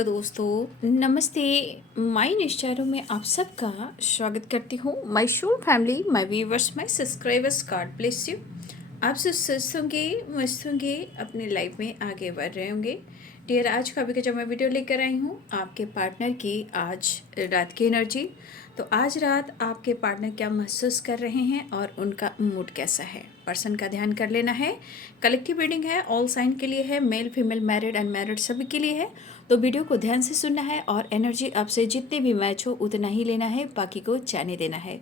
Hello दोस्तों, नमस्ते। My निश्चारों में आप सबका स्वागत करती हूँ। My show family, my viewers, my subscribers, God bless you. आप सब स्वस्थ होंगे, मस्त होंगे, अपने लाइफ में आगे बढ़ रहे होंगे। डियर, आज का अभी जो मैं वीडियो लेकर आई हूँ आपके पार्टनर की आज रात की एनर्जी। तो आज रात आपके पार्टनर क्या महसूस कर रहे हैं और उनका मूड कैसा है, पर्सन का ध्यान कर लेना है। कलेक्टिव रीडिंग है, ऑल साइन के लिए है, मेल फीमेल मैरिड अनमैरिड सभी के लिए है। तो वीडियो को ध्यान से सुनना है और एनर्जी आपसे जितने भी मैच हो उतना ही लेना है, बाकी को जाने देना है।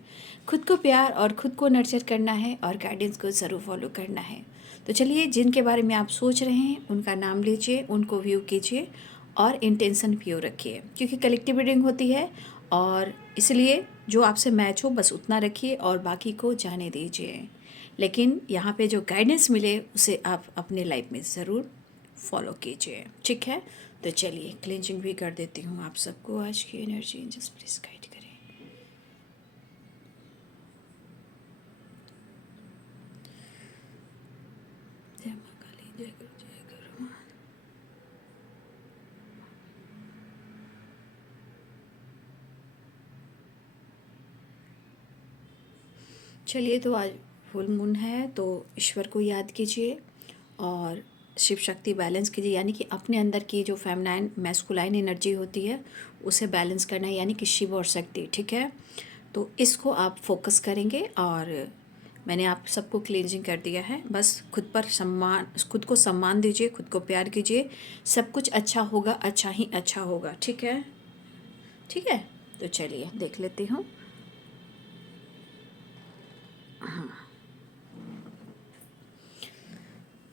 खुद को प्यार और खुद को नर्चर करना है और गाइडेंस को ज़रूर फॉलो करना है। तो चलिए, जिनके बारे में आप सोच रहे हैं उनका नाम लीजिए, उनको व्यू कीजिए और इंटेंशन व्यू रखिए, क्योंकि कलेक्टिव रीडिंग होती है और इसलिए जो आपसे मैच हो बस उतना रखिए और बाकी को जाने दीजिए। लेकिन यहाँ पे जो गाइडेंस मिले उसे आप अपने लाइफ में ज़रूर फॉलो कीजिए, ठीक है। तो चलिए, क्लेंजिंग भी कर देती हूँ आप सबको। आज की एनर्जी एंजल्स प्लीज गाइड करें। जय माँ काली, जय गुरु, जय गुरु माँ। चलिए, तो आज फुल मून है तो ईश्वर को याद कीजिए और शिव शक्ति बैलेंस कीजिए, यानी कि अपने अंदर की जो फेमिनाइन मैस्कुलाइन एनर्जी होती है उसे बैलेंस करना है, यानी कि शिव और शक्ति, ठीक है। तो इसको आप फोकस करेंगे और मैंने आप सबको क्लींजिंग कर दिया है। बस खुद पर सम्मान, खुद को सम्मान दीजिए, खुद को प्यार कीजिए। सब कुछ अच्छा होगा, अच्छा ही अच्छा होगा, ठीक है, ठीक है। तो चलिए देख लेती हूँ।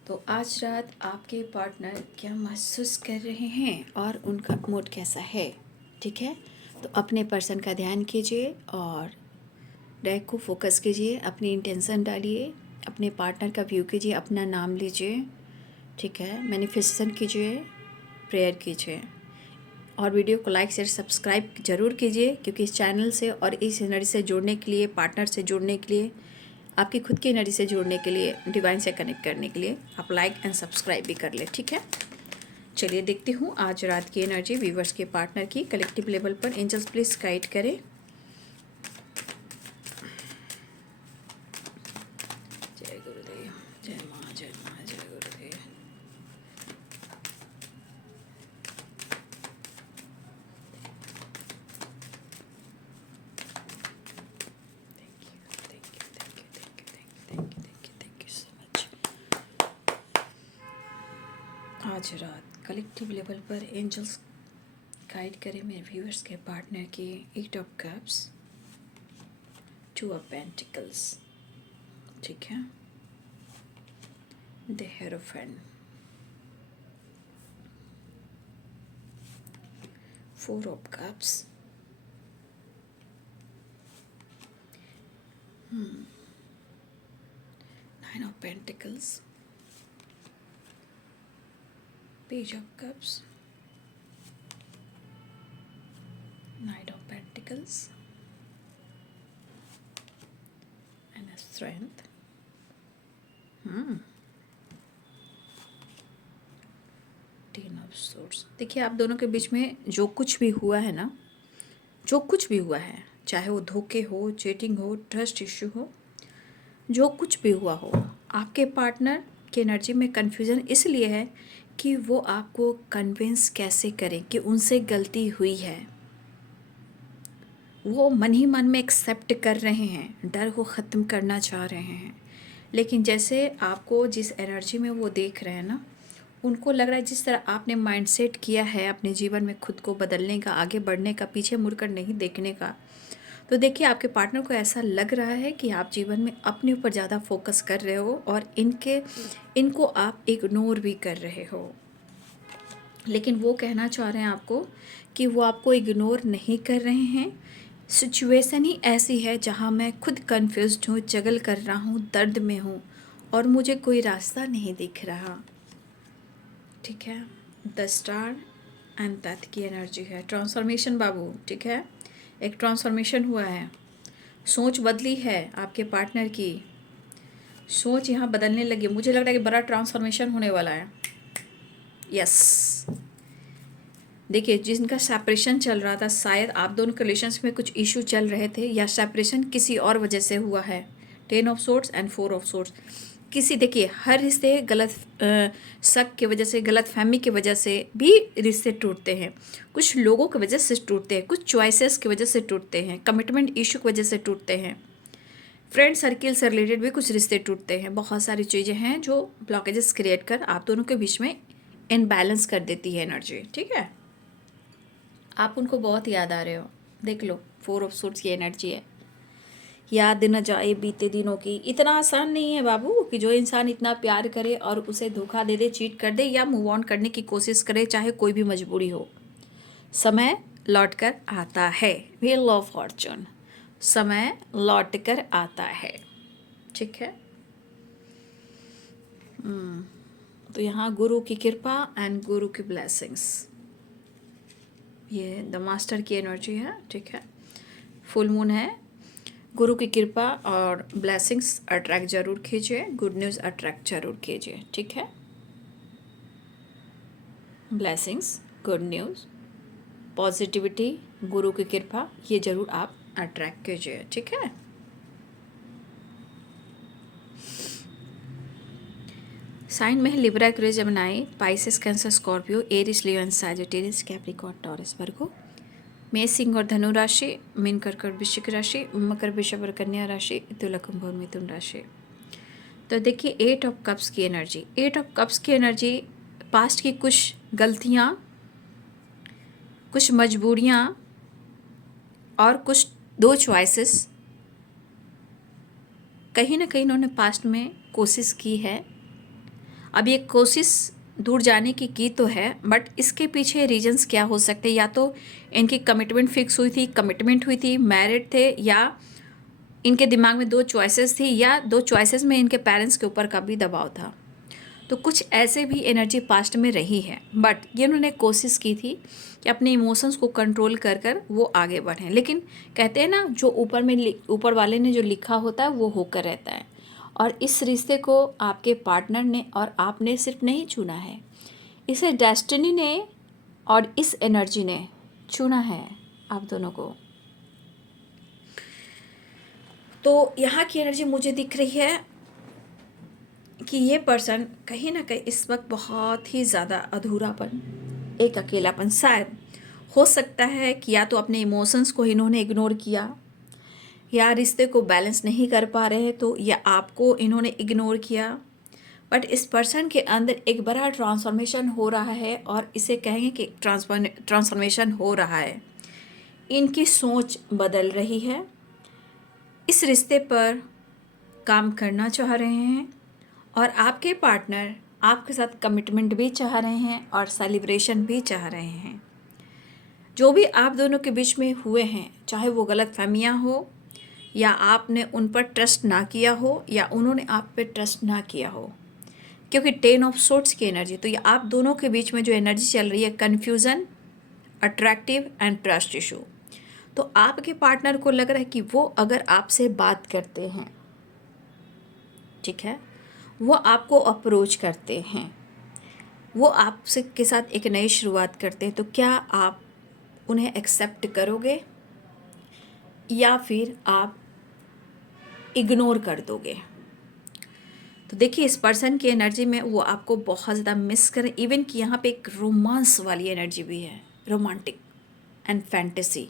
तो आज रात आपके पार्टनर क्या महसूस कर रहे हैं और उनका मूड कैसा है, ठीक है। तो अपने पर्सन का ध्यान कीजिए और डेक को फोकस कीजिए, अपनी इंटेंशन डालिए, अपने पार्टनर का व्यू कीजिए, अपना नाम लीजिए, ठीक है। मैनिफेस्टेशन कीजिए, प्रेयर कीजिए और वीडियो को लाइक शेयर सब्सक्राइब ज़रूर कीजिए, क्योंकि इस चैनल से और इस एनर्जी से जुड़ने के लिए, पार्टनर से जुड़ने के लिए, आपकी खुद की एनर्जी से जुड़ने के लिए, डिवाइन से कनेक्ट करने के लिए आप लाइक एंड सब्सक्राइब भी कर ले, ठीक है। चलिए देखती हूँ आज रात की एनर्जी व्यूवर्स के पार्टनर की कलेक्टिव लेवल पर। एंजल्स प्लीज गाइड करें। जय गुरुदेव, जय माँ, जय माँ, जय गुरुदेव। Thank you so much. आज रात कलेक्टिव लेवल पर एंजल्स गाइड करें मेरे व्यूअर्स के पार्टनर की 8 ऑफ कप्स, 2 ऑफ पेंटिकल्स, ठीक है, the hierophant, 4 of cups, 9 of pentacles, page of cups, night of pentacles and strength. Ten of swords. देखिए, आप दोनों के बीच में जो कुछ भी हुआ है ना, जो कुछ भी हुआ है, चाहे वो धोखे हो, चीटिंग हो, ट्रस्ट इश्यू हो, जो कुछ भी हुआ हो, आपके पार्टनर की एनर्जी में कन्फ्यूज़न इसलिए है कि वो आपको कन्विंस कैसे करें कि उनसे गलती हुई है। वो मन ही मन में एक्सेप्ट कर रहे हैं, डर को ख़त्म करना चाह रहे हैं, लेकिन जैसे आपको जिस एनर्जी में वो देख रहे हैं ना, उनको लग रहा है जिस तरह आपने माइंडसेट किया है अपने जीवन में खुद को बदलने का, आगे बढ़ने का, पीछे मुड़कर नहीं देखने का, तो देखिए आपके पार्टनर को ऐसा लग रहा है कि आप जीवन में अपने ऊपर ज़्यादा फोकस कर रहे हो और इनको आप इग्नोर भी कर रहे हो। लेकिन वो कहना चाह रहे हैं आपको कि वो आपको इग्नोर नहीं कर रहे हैं। सिचुएशन ही ऐसी है जहाँ मैं खुद कंफ्यूज्ड हूँ, जगल कर रहा हूँ, दर्द में हूँ और मुझे कोई रास्ता नहीं दिख रहा, ठीक है। द स्टार एंड डेथ की एनर्जी है। ट्रांसफॉर्मेशन बाबू, ठीक है, एक ट्रांसफॉर्मेशन हुआ है, सोच बदली है आपके पार्टनर की, सोच यहाँ बदलने लगी। मुझे लग रहा है कि बड़ा ट्रांसफॉर्मेशन होने वाला है। यस, देखिए, जिनका सेपरेशन चल रहा था, शायद आप दोनों के रिलेशंस में कुछ इशू चल रहे थे, या सेपरेशन किसी और वजह से हुआ है। 10 of swords and 4 of swords. किसी, देखिए, हर रिश्ते गलत शक की वजह से, गलत फहमी की वजह से भी रिश्ते टूटते हैं। कुछ लोगों की वजह से टूटते हैं, कुछ चॉइसेस की वजह से टूटते हैं, कमिटमेंट इशू की वजह से टूटते हैं, फ्रेंड सर्किल से रिलेटेड भी कुछ रिश्ते टूटते हैं। बहुत सारी चीज़ें हैं जो ब्लॉकेजेस क्रिएट कर आप दोनों के बीच में इनबैलेंस कर देती है एनर्जी। ठीक है, आप उनको बहुत याद आ रहे हो। देख लो, 4 ऑफ सोर्ड्स की एनर्जी है। याद न जाए बीते दिनों की। इतना आसान नहीं है बाबू कि जो इंसान इतना प्यार करे और उसे धोखा दे दे, चीट कर दे, या मूव ऑन करने की कोशिश करे, चाहे कोई भी मजबूरी हो। समय लौट कर आता है। व्हील ऑफ फॉर्चून, समय लौट कर आता है। ठीक है, तो यहाँ गुरु की कृपा एंड गुरु की ब्लेसिंग्स, ये द मास्टर की एनर्जी है। ठीक है, फुल मून है, गुरु की कृपा और ब्लेसिंग्स अट्रैक्ट जरूर कीजिए, गुड न्यूज़ अट्रैक्ट जरूर कीजिए। ठीक है, ब्लेसिंग्स, गुड न्यूज़, पॉजिटिविटी, गुरु की कृपा, ये जरूर आप अट्रैक्ट कीजिए। ठीक है, साइन में है Libra, Aquarius, Gemini, Pisces, Cancer, Scorpio, Aries, Leo and Sagittarius, Capricorn, Taurus, Virgo. मेष, सिंह और धनु राशि, मीन, कर्कट, वृश्चिक राशि, मकर, वृषभ और कन्या राशि, तुला, कुंभ और मिथुन राशि। तो देखिए, 8 ऑफ कप्स की एनर्जी। 8 ऑफ कप्स की एनर्जी पास्ट की कुछ गलतियाँ, कुछ मजबूरियाँ और कुछ 2 चॉइसेस, कहीं ना कहीं इन्होंने पास्ट में कोशिश की है। अब ये कोशिश दूर जाने की तो है, बट इसके पीछे रीजंस क्या हो सकते हैं। या तो इनकी कमिटमेंट फिक्स हुई थी, कमिटमेंट हुई थी, मैरिड थे, या इनके दिमाग में 2 चॉइसेस थी, या 2 चॉइसेस में इनके पेरेंट्स के ऊपर का भी दबाव था। तो कुछ ऐसे भी एनर्जी पास्ट में रही है, बट ये उन्होंने कोशिश की थी कि अपने इमोशंस को कंट्रोल कर कर वो आगे बढ़ें। लेकिन कहते हैं ना, जो ऊपर वाले ने जो लिखा होता है वो होकर रहता है। और इस रिश्ते को आपके पार्टनर ने और आपने सिर्फ नहीं चुना है, इसे डेस्टिनी ने और इस एनर्जी ने चुना है आप दोनों को। तो यहाँ की एनर्जी मुझे दिख रही है कि ये पर्सन कहीं ना कहीं इस वक्त बहुत ही ज़्यादा अधूरापन, एक अकेलापन, शायद हो सकता है कि या तो अपने इमोशंस को इन्होंने इग्नोर किया, या रिश्ते को बैलेंस नहीं कर पा रहे हैं तो, या आपको इन्होंने इग्नोर किया। बट इस पर्सन के अंदर एक बड़ा ट्रांसफॉर्मेशन हो रहा है, और इसे कहेंगे कि ट्रांसफॉर्मेशन हो रहा है। इनकी सोच बदल रही है, इस रिश्ते पर काम करना चाह रहे हैं, और आपके पार्टनर आपके साथ कमिटमेंट भी चाह रहे हैं और सेलिब्रेशन भी चाह रहे हैं। जो भी आप दोनों के बीच में हुए हैं, चाहे वो गलत फहमियाँ हो, या आपने उन पर ट्रस्ट ना किया हो, या उन्होंने आप पे ट्रस्ट ना किया हो, क्योंकि 10 ऑफ सोर्ड्स की एनर्जी, तो ये आप दोनों के बीच में जो एनर्जी चल रही है, confusion, attractive and trust issue. तो आपके पार्टनर को लग रहा है कि वो अगर आपसे बात करते हैं, ठीक है, वो आपको अप्रोच करते हैं, वो आपसे के साथ एक नई शुरुआत करते हैं, तो क्या आप उन्हें एक्सेप्ट करोगे या फिर आप इग्नोर कर दोगे। तो देखिए, इस पर्सन की एनर्जी में वो आपको बहुत ज़्यादा मिस करें। इवन कि यहाँ पे एक रोमांस वाली एनर्जी भी है, रोमांटिक एंड फैंटेसी।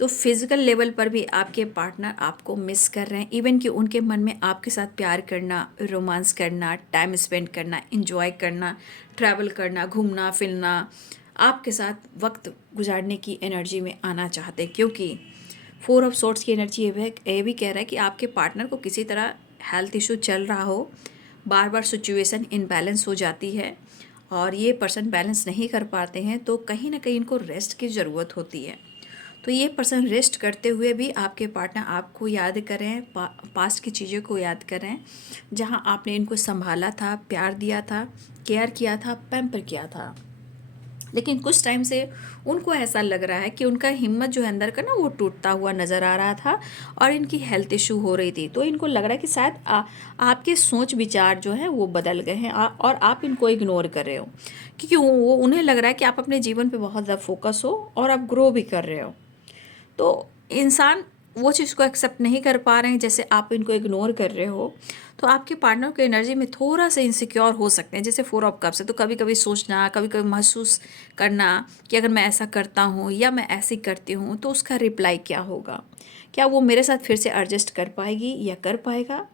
तो फिज़िकल लेवल पर भी आपके पार्टनर आपको मिस कर रहे हैं। इवन कि उनके मन में आपके साथ प्यार करना, रोमांस करना, टाइम स्पेंड करना, इंजॉय करना, ट्रैवल करना, घूमना फिरना, आपके साथ वक्त गुजारने की एनर्जी में आना चाहते हैं। क्योंकि 4 ऑफ सोर्ड्स की एनर्जी ये भी कह रहा है कि आपके पार्टनर को किसी तरह हेल्थ इशू चल रहा हो, बार बार सिचुएशन इनबैलेंस हो जाती है, और ये पर्सन बैलेंस नहीं कर पाते हैं, तो कहीं ना कहीं इनको रेस्ट की ज़रूरत होती है। तो ये पर्सन रेस्ट करते हुए भी आपके पार्टनर आपको याद करें, पास्ट की चीज़ों को याद करें, जहाँ आपने इनको संभाला था, प्यार दिया था, केयर किया था, पैम्पर किया था। लेकिन कुछ टाइम से उनको ऐसा लग रहा है कि उनका हिम्मत जो है अंदर का ना वो टूटता हुआ नज़र आ रहा था और इनकी हेल्थ इशू हो रही थी। तो इनको लग रहा है कि शायद आपके सोच विचार जो है वो बदल गए हैं और आप इनको इग्नोर कर रहे हो, क्योंकि वो उन्हें लग रहा है कि आप अपने जीवन पे बहुत ज़्यादा फोकस हो और आप ग्रो भी कर रहे हो। तो इंसान वो चीज़ को एक्सेप्ट नहीं कर पा रहे हैं, जैसे आप इनको इग्नोर कर रहे हो। तो आपके पार्टनर के एनर्जी में थोड़ा सा इनसिक्योर हो सकते हैं, जैसे 4 ऑफ कप्स है। तो कभी कभी सोचना, कभी कभी महसूस करना कि अगर मैं ऐसा करता हूँ या मैं ऐसी करती हूँ तो उसका रिप्लाई क्या होगा, क्या वो मेरे साथ फिर से एडजस्ट कर पाएगी या कर पाएगा।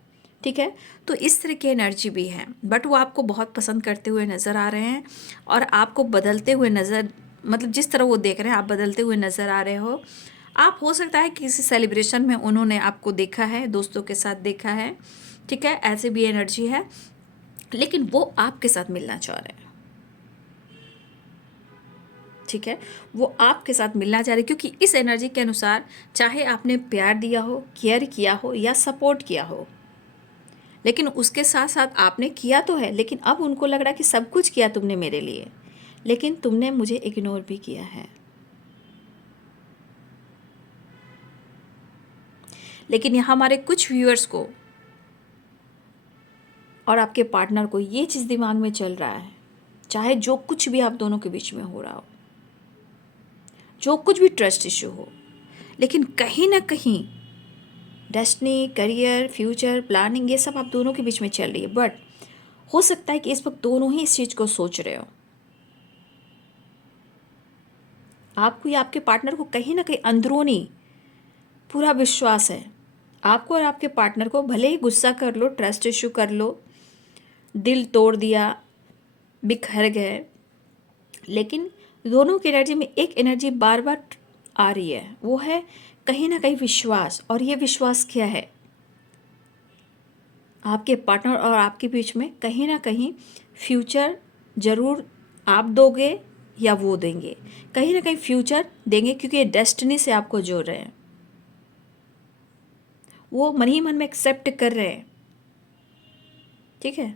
ठीक है, तो इस तरह की एनर्जी भी है, बट वो आपको बहुत पसंद करते हुए नज़र आ रहे हैं और आपको बदलते हुए नज़र, मतलब जिस तरह वो देख रहे हैं आप बदलते हुए नज़र आ रहे हो। आप हो सकता है किसी सेलिब्रेशन में उन्होंने आपको देखा है, दोस्तों के साथ देखा है, ठीक है, ऐसे भी एनर्जी है, लेकिन वो आपके साथ मिलना चाह रहे हैं। ठीक है, वो आपके साथ मिलना चाह रहे हैं, क्योंकि इस एनर्जी के अनुसार चाहे आपने प्यार दिया हो, केयर किया हो या सपोर्ट किया हो, लेकिन उसके साथ साथ आपने किया तो है, लेकिन अब उनको लग रहा है कि सब कुछ किया तुमने मेरे लिए, लेकिन तुमने मुझे इग्नोर भी किया है। लेकिन यहाँ हमारे कुछ व्यूअर्स को और आपके पार्टनर को ये चीज़ दिमाग में चल रहा है, चाहे जो कुछ भी आप दोनों के बीच में हो रहा हो, जो कुछ भी ट्रस्ट इशू हो, लेकिन कहीं ना कहीं डेस्टिनी, करियर, फ्यूचर प्लानिंग ये सब आप दोनों के बीच में चल रही है। बट हो सकता है कि इस वक्त दोनों ही इस चीज़ को सोच रहे हो। आपको या आपके पार्टनर को कहीं ना कहीं अंदरूनी पूरा विश्वास है, आपको और आपके पार्टनर को, भले ही गुस्सा कर लो, ट्रस्ट इशू कर लो, दिल तोड़ दिया, बिखर गए, लेकिन दोनों की एनर्जी में एक एनर्जी बार बार आ रही है, वो है कहीं ना कहीं विश्वास। और ये विश्वास क्या है, आपके पार्टनर और आपके बीच में कहीं ना कहीं फ्यूचर ज़रूर आप दोगे या वो देंगे, कहीं ना कहीं फ्यूचर देंगे, क्योंकि ये डेस्टिनी से आपको जोड़ रहे हैं। वो मन ही मन में एक्सेप्ट कर रहे हैं। ठीक है,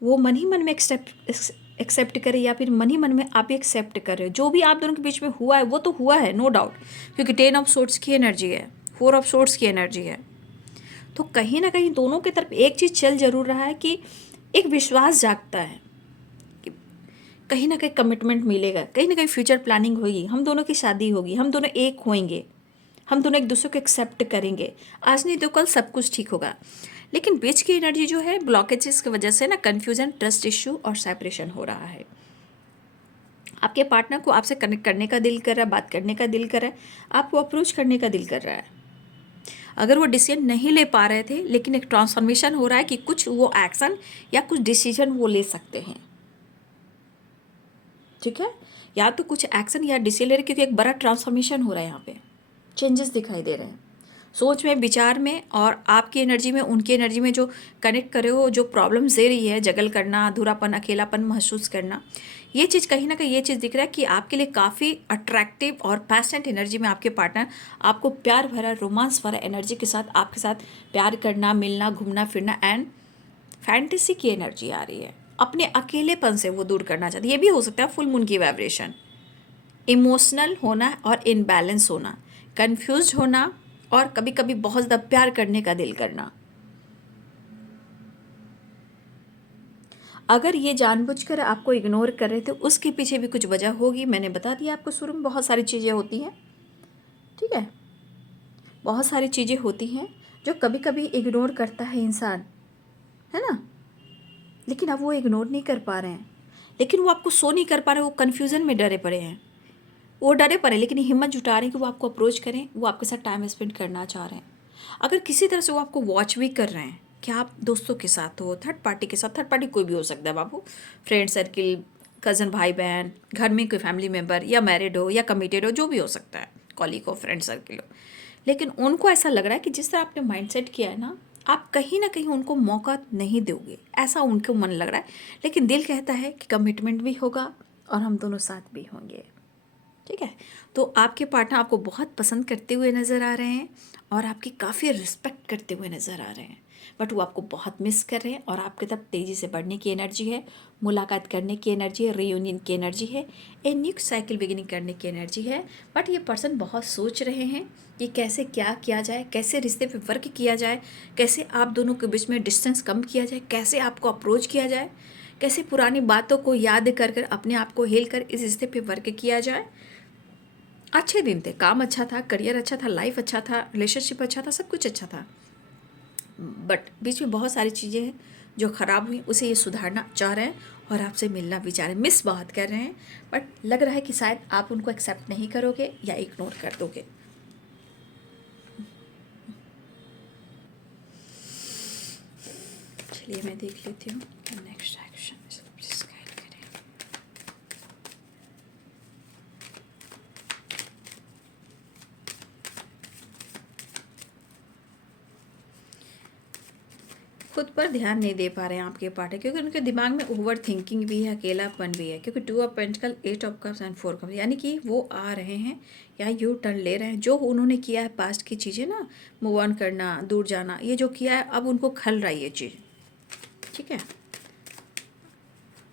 वो मन ही मन में एक्सेप्ट करे या फिर मन ही मन में आप एक्सेप्ट कर रहे हो। जो भी आप दोनों के बीच में हुआ है वो तो हुआ है, नो डाउट, क्योंकि 10 ऑफ सोर्ड्स की एनर्जी है, 4 ऑफ सोर्ड्स की एनर्जी है। तो कहीं ना कहीं दोनों की तरफ एक चीज़ चल जरूर रहा है कि एक विश्वास जागता है कि कहीं ना कहीं कमिटमेंट मिलेगा, कहीं ना कहीं फ्यूचर प्लानिंग होगी, हम दोनों की शादी होगी, हम दोनों एक होंगे, हम दोनों एक दूसरे को एक्सेप्ट करेंगे, आज नहीं तो कल सब कुछ ठीक होगा। लेकिन बीच की एनर्जी जो है, ब्लॉकेजेस की वजह से ना कन्फ्यूजन, ट्रस्ट इश्यू और सेपरेशन हो रहा है। आपके पार्टनर को आपसे कनेक्ट करने का दिल कर रहा है, बात करने का दिल कर रहा है, आपको अप्रोच करने का दिल कर रहा है। अगर वो डिसीजन नहीं ले पा रहे थे, लेकिन एक ट्रांसफॉर्मेशन हो रहा है कि कुछ वो एक्शन या कुछ डिसीजन वो ले सकते हैं। ठीक है, या तो कुछ एक्शन या डिसीजन ले रहे, क्योंकि एक बड़ा ट्रांसफॉर्मेशन हो रहा है, यहाँ पे चेंजेस दिखाई दे रहे हैं सोच में, विचार में, और आपकी एनर्जी में, उनकी एनर्जी में जो कनेक्ट करे हो, जो प्रॉब्लम्स दे रही है, जगल करना, अधूरापन, अकेलापन महसूस करना, ये चीज़ कहीं ना कहीं ये चीज़ दिख रहा है कि आपके लिए काफ़ी अट्रैक्टिव और पैशनेट एनर्जी में आपके पार्टनर आपको प्यार भरा, रोमांस भरा एनर्जी के साथ आपके साथ प्यार करना, मिलना, घूमना फिरना एंड फैंटेसी की एनर्जी आ रही है। अपने अकेलेपन से वो दूर करना चाहती है। ये भी हो सकता है फुल मून की वाइब्रेशन, इमोशनल होना और इनबैलेंस होना, कंफ्यूज होना और कभी कभी बहुत ज़्यादा प्यार करने का दिल करना। अगर ये जानबूझकर आपको इग्नोर कर रहे थे, उसके पीछे भी कुछ वजह होगी। मैंने बता दिया आपको शुरू में, बहुत सारी चीज़ें होती हैं। ठीक है, बहुत सारी चीज़ें होती हैं जो कभी कभी इग्नोर करता है इंसान, है ना, लेकिन अब वो इग्नोर नहीं कर पा रहे हैं, लेकिन वो आपको शो नहीं कर पा रहे, वो कन्फ्यूज़न में डरे पड़े हैं। वो डरे पड़े लेकिन हिम्मत जुटा रहे हैं कि वो आपको अप्रोच करें, वो आपके साथ टाइम स्पेंड करना चाह रहे हैं। अगर किसी तरह से वो आपको वॉच भी कर रहे हैं कि आप दोस्तों के साथ हो, थर्ड पार्टी के साथ, थर्ड पार्टी कोई भी हो सकता है बाबू, फ्रेंड सर्किल, कज़न, भाई बहन, घर में कोई फैमिली मेम्बर, या मैरिड हो या कमिटेड हो, जो भी हो सकता है, कॉलीग हो, फ्रेंड सर्किल हो, लेकिन उनको ऐसा लग रहा है कि जिस तरह आपने माइंडसेट किया है ना, आप कहीं ना कहीं उनको मौका नहीं दोगे, ऐसा उनको मन लग रहा है। लेकिन दिल कहता है कि कमिटमेंट भी होगा और हम दोनों साथ भी होंगे। ठीक है, तो आपके पार्टनर आपको बहुत पसंद करते हुए नज़र आ रहे हैं और आपकी काफ़ी रिस्पेक्ट करते हुए नज़र आ रहे हैं। बट वो आपको बहुत मिस कर रहे हैं और आपके तरफ तेज़ी से बढ़ने की एनर्जी है, मुलाकात करने की एनर्जी है, रीयूनियन की एनर्जी है, ए न्यू साइकिल बिगिनिंग करने की एनर्जी है। बट ये पर्सन बहुत सोच रहे हैं कि कैसे क्या किया जाए, कैसे रिश्ते पे वर्क किया जाए, कैसे आप दोनों के बीच में डिस्टेंस कम किया जाए, कैसे आपको अप्रोच किया जाए, कैसे पुरानी बातों को याद कर कर अपने आप को हेल कर इस रिश्ते पे वर्क किया जाए। अच्छे दिन थे, काम अच्छा था, करियर अच्छा था, लाइफ अच्छा था, रिलेशनशिप अच्छा था, सब कुछ अच्छा था, बट बीच में बहुत सारी चीज़ें हैं जो ख़राब हुई, उसे ये सुधारना चाह रहे हैं और आपसे मिलना भी चाह रहे हैं, मिस बहुत कर रहे हैं। बट लग रहा है कि शायद आप उनको एक्सेप्ट नहीं करोगे या इग्नोर कर दोगे। चलिए मैं देख लेती हूँ नेक्स्ट एक्शन प्लीज गाइड करें। खुद पर ध्यान नहीं दे पा रहे हैं आपके पार्टनर, क्योंकि उनके दिमाग में ओवर थिंकिंग भी है, अकेलापन भी है, क्योंकि 2 of pentacle, 8 of cups and 4 cups, यानी कि वो आ रहे हैं या यू टर्न ले रहे हैं। जो उन्होंने किया है पास्ट की चीज़ें ना, मूव ऑन करना, दूर जाना, ये जो किया है अब उनको खल रहा है ये चीज़, ठीक है।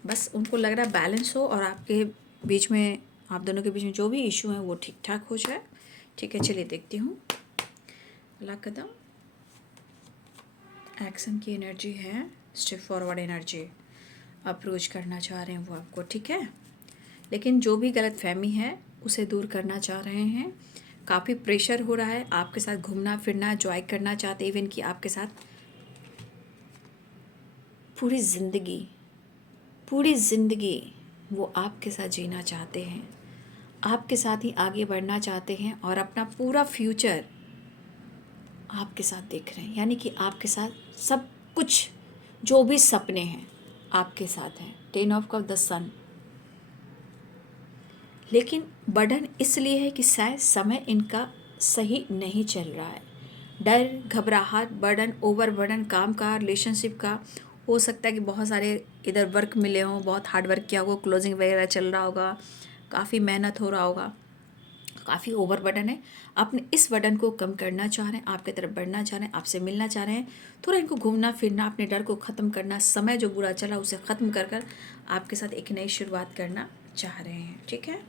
बस उनको लग रहा है बैलेंस हो और आपके बीच में, आप दोनों के बीच में जो भी इशू है वो ठीक ठाक हो जाए, ठीक है। चलिए देखती हूँ अगला कदम। एक्शन की एनर्जी है, स्टेप फॉरवर्ड एनर्जी, अप्रोच करना चाह रहे हैं वो आपको, ठीक है। लेकिन जो भी गलत फहमी है उसे दूर करना चाह रहे हैं। काफ़ी प्रेशर हो रहा है, आपके साथ घूमना फिरना एंजॉय करना चाहते हैं, इवन कि आपके साथ पूरी ज़िंदगी वो आपके साथ जीना चाहते हैं, आपके साथ ही आगे बढ़ना चाहते हैं और अपना पूरा फ्यूचर आपके साथ देख रहे हैं, यानी कि आपके साथ सब कुछ, जो भी सपने हैं आपके साथ हैं। 10 ऑफ कप, द सन। लेकिन बर्डन इसलिए है कि शायद समय इनका सही नहीं चल रहा है। डर, घबराहट, बर्डन, ओवर बर्डन, काम का, रिलेशनशिप का, हो सकता है कि बहुत सारे इधर वर्क मिले हों, बहुत हार्ड वर्क किया होगा, क्लोजिंग वगैरह चल रहा होगा, काफ़ी मेहनत हो रहा होगा, काफ़ी ओवर बर्डन है। अपने इस बर्डन को कम करना चाह रहे हैं, आपके तरफ बढ़ना चाह रहे हैं, आपसे मिलना चाह रहे हैं, थोड़ा इनको घूमना फिरना, अपने डर को ख़त्म करना, समय जो बुरा चला उसे ख़त्म कर कर आपके साथ एक नई शुरुआत करना चाह रहे हैं, ठीक है।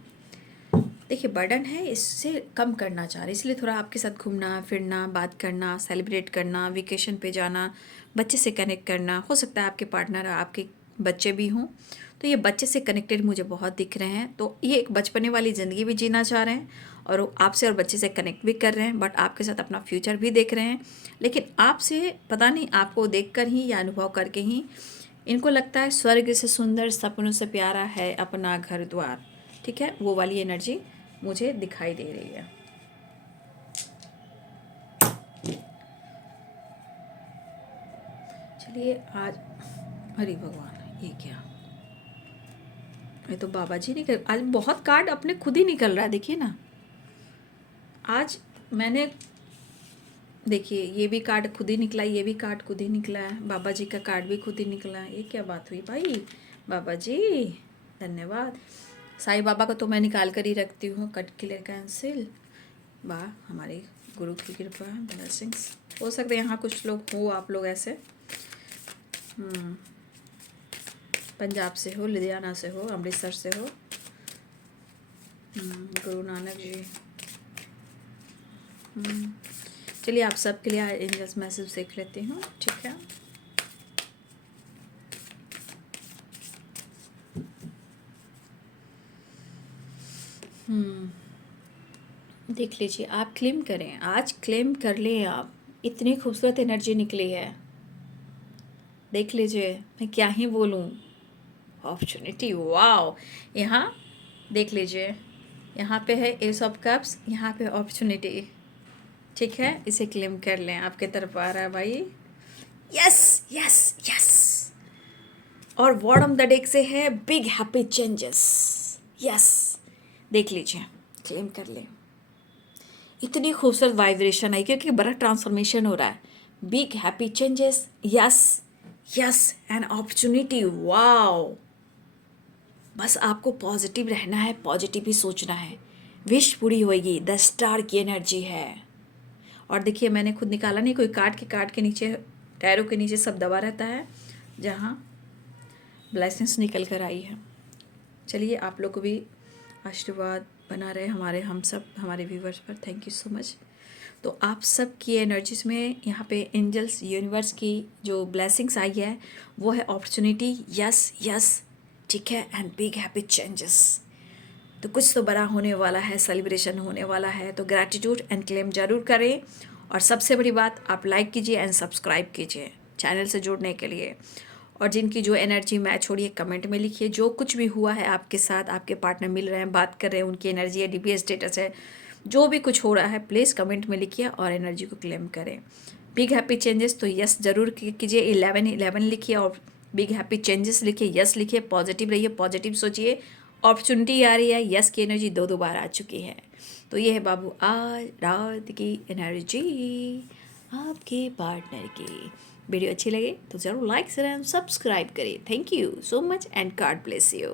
देखिए बर्डन है, इससे कम करना चाह रहे हैं, इसलिए थोड़ा आपके साथ घूमना फिरना, बात करना, सेलिब्रेट करना, वेकेशन पे जाना, बच्चे से कनेक्ट करना। हो सकता है आपके पार्टनर, आपके बच्चे भी हों, तो ये बच्चे से कनेक्टेड मुझे बहुत दिख रहे हैं। तो ये एक बचपने वाली ज़िंदगी भी जीना चाह रहे हैं और वो आपसे और बच्चे से कनेक्ट भी कर रहे हैं, बट आपके साथ अपना फ्यूचर भी देख रहे हैं। लेकिन आपसे पता नहीं, आपको देख कर ही या अनुभव करके ही इनको लगता है स्वर्ग से सुंदर, सपनों से प्यारा है अपना घर द्वार, ठीक है। वो वाली एनर्जी मुझे दिखाई दे रही है। चलिए आज, अरे भगवान ये क्या, ये तो बाबा जी निकल, आज बहुत कार्ड अपने खुद ही निकल रहा है, देखिए ना। आज मैंने, देखिए ये भी कार्ड खुद ही निकला, ये भी कार्ड खुद ही निकला है, बाबा जी का कार्ड भी खुद ही निकला है। ये क्या बात हुई भाई, बाबा जी धन्यवाद। साईं बाबा का तो मैं निकाल कर ही रखती हूँ, कट क्लियर कैंसिल। वाह, हमारे गुरु की कृपा, ब्लेसिंग्स। हो सकता है यहाँ कुछ लोग हो, आप लोग ऐसे पंजाब से हो, लुधियाना से हो, अमृतसर से हो। गुरु नानक जी। चलिए आप सबके लिए एंजल्स मैसेज देख लेती हूँ, ठीक है। देख लीजिए, आप क्लेम करें, आज क्लेम कर लें आप, इतनी खूबसूरत एनर्जी निकली है। देख लीजिए, मैं क्या ही बोलूँ, अपॉर्चुनिटी, वाओ। यहाँ देख लीजिए, यहाँ पे है एस ऑफ कप्स, यहाँ पे अपॉर्चुनिटी, ठीक है। इसे क्लेम कर लें, आपके तरफ आ रहा है भाई। Yes yes yes. और बॉटम द डेक से है बिग हैप्पी चेंजेस, यस। देख लीजिए, क्लेम कर लें। इतनी खूबसूरत वाइब्रेशन आई, क्योंकि बड़ा ट्रांसफॉर्मेशन हो रहा है। Big happy changes, yes yes, an opportunity, wow. बस आपको पॉजिटिव रहना है, पॉजिटिव ही सोचना है, विश पूरी होएगी। द स्टार की एनर्जी है। और देखिए मैंने खुद निकाला नहीं, कोई कार्ड के नीचे टैरो के नीचे सब दबा रहता है जहाँ ब्लेसिंग्स निकल कर आई है। चलिए, आप लोग को भी आशीर्वाद बना रहे हमारे व्यूवर्स पर। Thank you so much. तो आप सब की एनर्जीज में यहाँ पे एंजल्स यूनिवर्स की जो ब्लेसिंग्स आई है वो है अपॉर्चुनिटी, यस यस, ठीक है, एंड बिग हैप्पी चेंजेस। तो कुछ तो बड़ा होने वाला है, सेलिब्रेशन होने वाला है, तो ग्रैटिट्यूड एंड क्लेम जरूर करें। और सबसे बड़ी बात, आप लाइक कीजिए एंड सब्सक्राइब कीजिए चैनल से जुड़ने के लिए। और जिनकी जो एनर्जी मैच हो रही है कमेंट में लिखिए। जो कुछ भी हुआ है आपके साथ, आपके पार्टनर मिल रहे हैं, बात कर रहे हैं, उनकी एनर्जी है, डीपी स्टेटस है, जो भी कुछ हो रहा है प्लीज़ कमेंट में लिखिए और एनर्जी को क्लेम करें। बिग हैप्पी चेंजेस तो यस ज़रूर कीजिए, 11 लिखिए और बिग हैप्पी चेंजेस लिखिए, यस लिखिए, पॉजिटिव रहिए, पॉजिटिव सोचिए। अपॉर्चुनिटी आ रही है, यस की एनर्जी दो बार आ चुकी है। तो ये है बाबू आज रात की एनर्जी आपके पार्टनर की। वीडियो अच्छी लगे तो ज़रूर लाइक शेयर एंड सब्सक्राइब करिए। Thank you so much and God bless you.